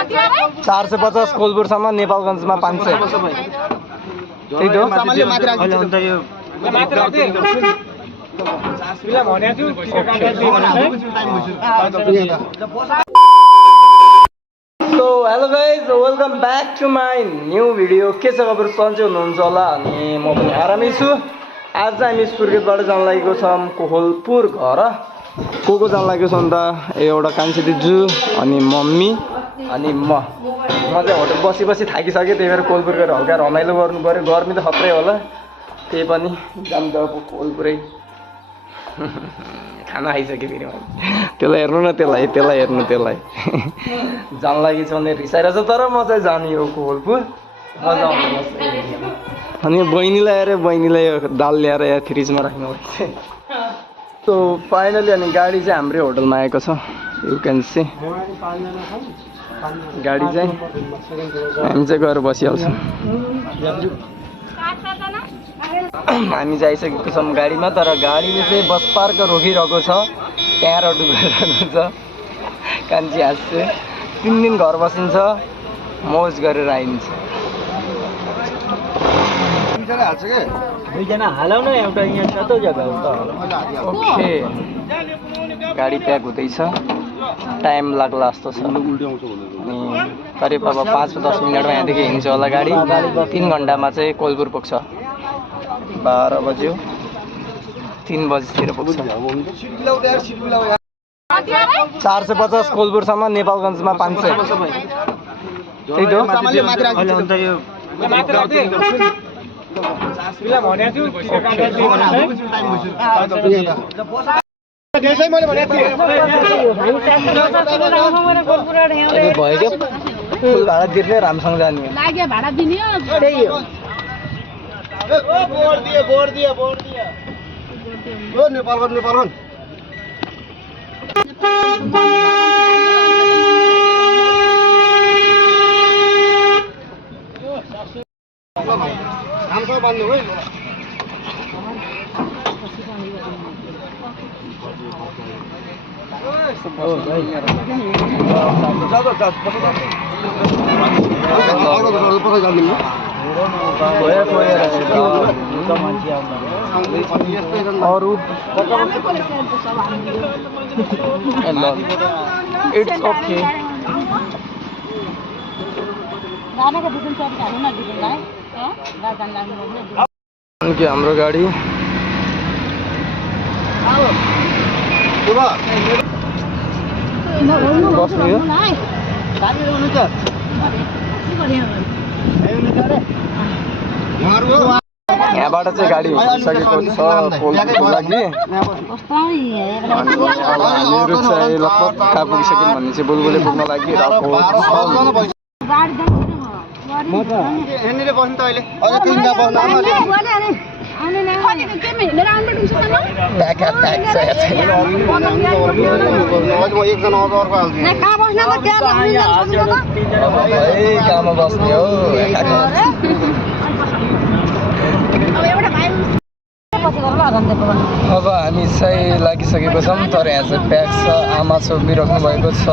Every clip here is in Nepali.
450 कोलपुरसम्म, नेपालगञ्जमा 500। त्यही त so hello guys, welcome back to my new video. के छ खबर? सन्चै हुनुहुन्छ होला। अनि म पनि आरामै छु। आज चाहिँ हामी सुर्खेतबाट जान लागेको छौँ कोहलपुर घर। को जान लागेको छ अन्त एउटा कान्छी दिजु अनि मम्मी अनि म चाहिँ होटल बसी बसी थाकिसकेँ। त्यही भएर कोहलपुर गएर हल्का रमाइलो गर्नु पऱ्यो। गर्मी त खत्रै होला, त्यही पनि जान्छ अब कोहलपुरै। खाना खाइसक्यो फेरि त्यसलाई हेर्नु न, त्यसलाई हेर्नु त्यसलाई जान लागि छ भने रिसाइरहेछ। तर म चाहिँ जाने हो कोहलपुर, मजा आउँछ। अनि बहिनीलाई हेरेँ, बहिनीलाई दाल ल्याएर यहाँ फ्रिजमा राख्नु पर्छ। सो फाइनली अनि गाडी चाहिँ हाम्रै होटलमा आएको छ। यु क्यान सी गाडी चाहिँ हामी चाहिँ गएर बसिहाल्छौँ। हामी चाहिँ आइसकेको छौँ गाडीमा। तर गाडीले चाहिँ बस पार्क रोकिरहेको छ, त्यहाँ डुबिरहेको छ। कान्छी हाँस्छ। 3 दिन घर बसिन्छ, मौज गरेर आइन्छ। दुईजना हालौ न, एउटा यहाँ कतो जग्गा हो त। ओके, गाडी प्याक हुँदैछ, टाइम लाग्ला जस्तो छ। अनि करिब अब 5-10 मिनटमा यहाँदेखि हिँड्छ होला गाडी। 3 घन्टामा चाहिँ कोहलपुर पुग्छ। 12 बज्यो, 3 बजीतिर पुग्छ। 450 कोहलपुरसम्म, नेपालगञ्जमा 500। त्यही त भयो क्या, फुल भाडा तिर्ने, राम्रोसँग जाने भाडा दिने। त्यही हो, नेपाल अरू इट्स ओके। हाम्रो गाडी बस्नु यो। यहाँबाट चाहिँ गाडी हिँडिसकेको छ कोहलपुरको लागि। हामीहरू चाहिँ लगभग कहाँ पुगिसक्यौँ भने चाहिँ बुलबुले पुग्न लागिरहेको कहाँमा बस्ने हो। अब हामी चाहिँ लागिसकेको छौँ। तर यहाँ चाहिँ प्याक छ, आमा छोपिराख्नु भएको छ।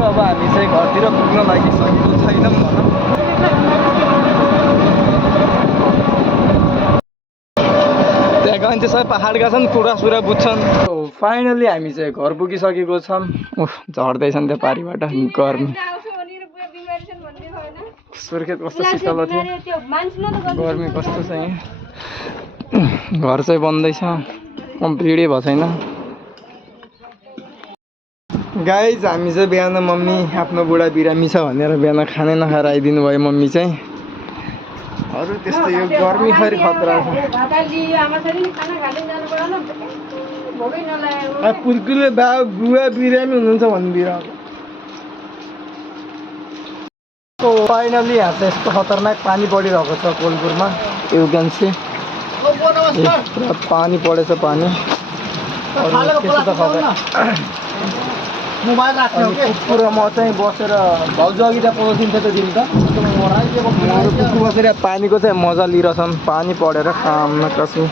अब हामी चाहिँ घरतिर पुग्न लागिसकेको छैनौँ भनौँ। त्यहाँको मान्छे सबै पाहाडका छन्, कुरा बुझ्छन्। फाइनली हामी चाहिँ घर पुगिसकेको छौँ। झर्दैछन् त्यो पारीबाट गर्मी। सुर्खेत कस्तो शीतल थियो, गर्मी कस्तो छ यहाँ। घर चाहिँ बन्दैछ, कम्प्लिटै भएको छैन। गाइज हामी चाहिँ बिहान मम्मी आफ्नो बुढा बिरामी छ भनेर बिहान खानै नखाएर आइदिनु भयो मम्मी चाहिँ। अरू त्यस्तो यो गर्मी खैर खतरा छ पुर्कुले बा गुवा बिरामी हुनुहुन्छ भनिदिएर फाइनली यहाँ चाहिँ यस्तो खतरनाक पानी परिरहेको छ कोलपुरमा यु क्यान सी पुरा पानी परेछ पानी कुकुर म चाहिँ बसेर भाउजू अघि त्यहाँ पकाउँदिन्छ त दिनु त कुकुर बसेर पानीको चाहिँ मजा लिइरहेछन् पानी परेर काम नकसी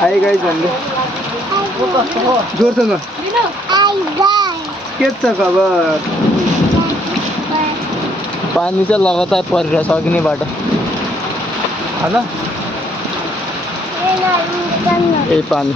आइ गाइज भन्दै जोरसँग के छ खबर पानी चाहिँ लगातार परिरहेछ अघिबाट होइन यही पानी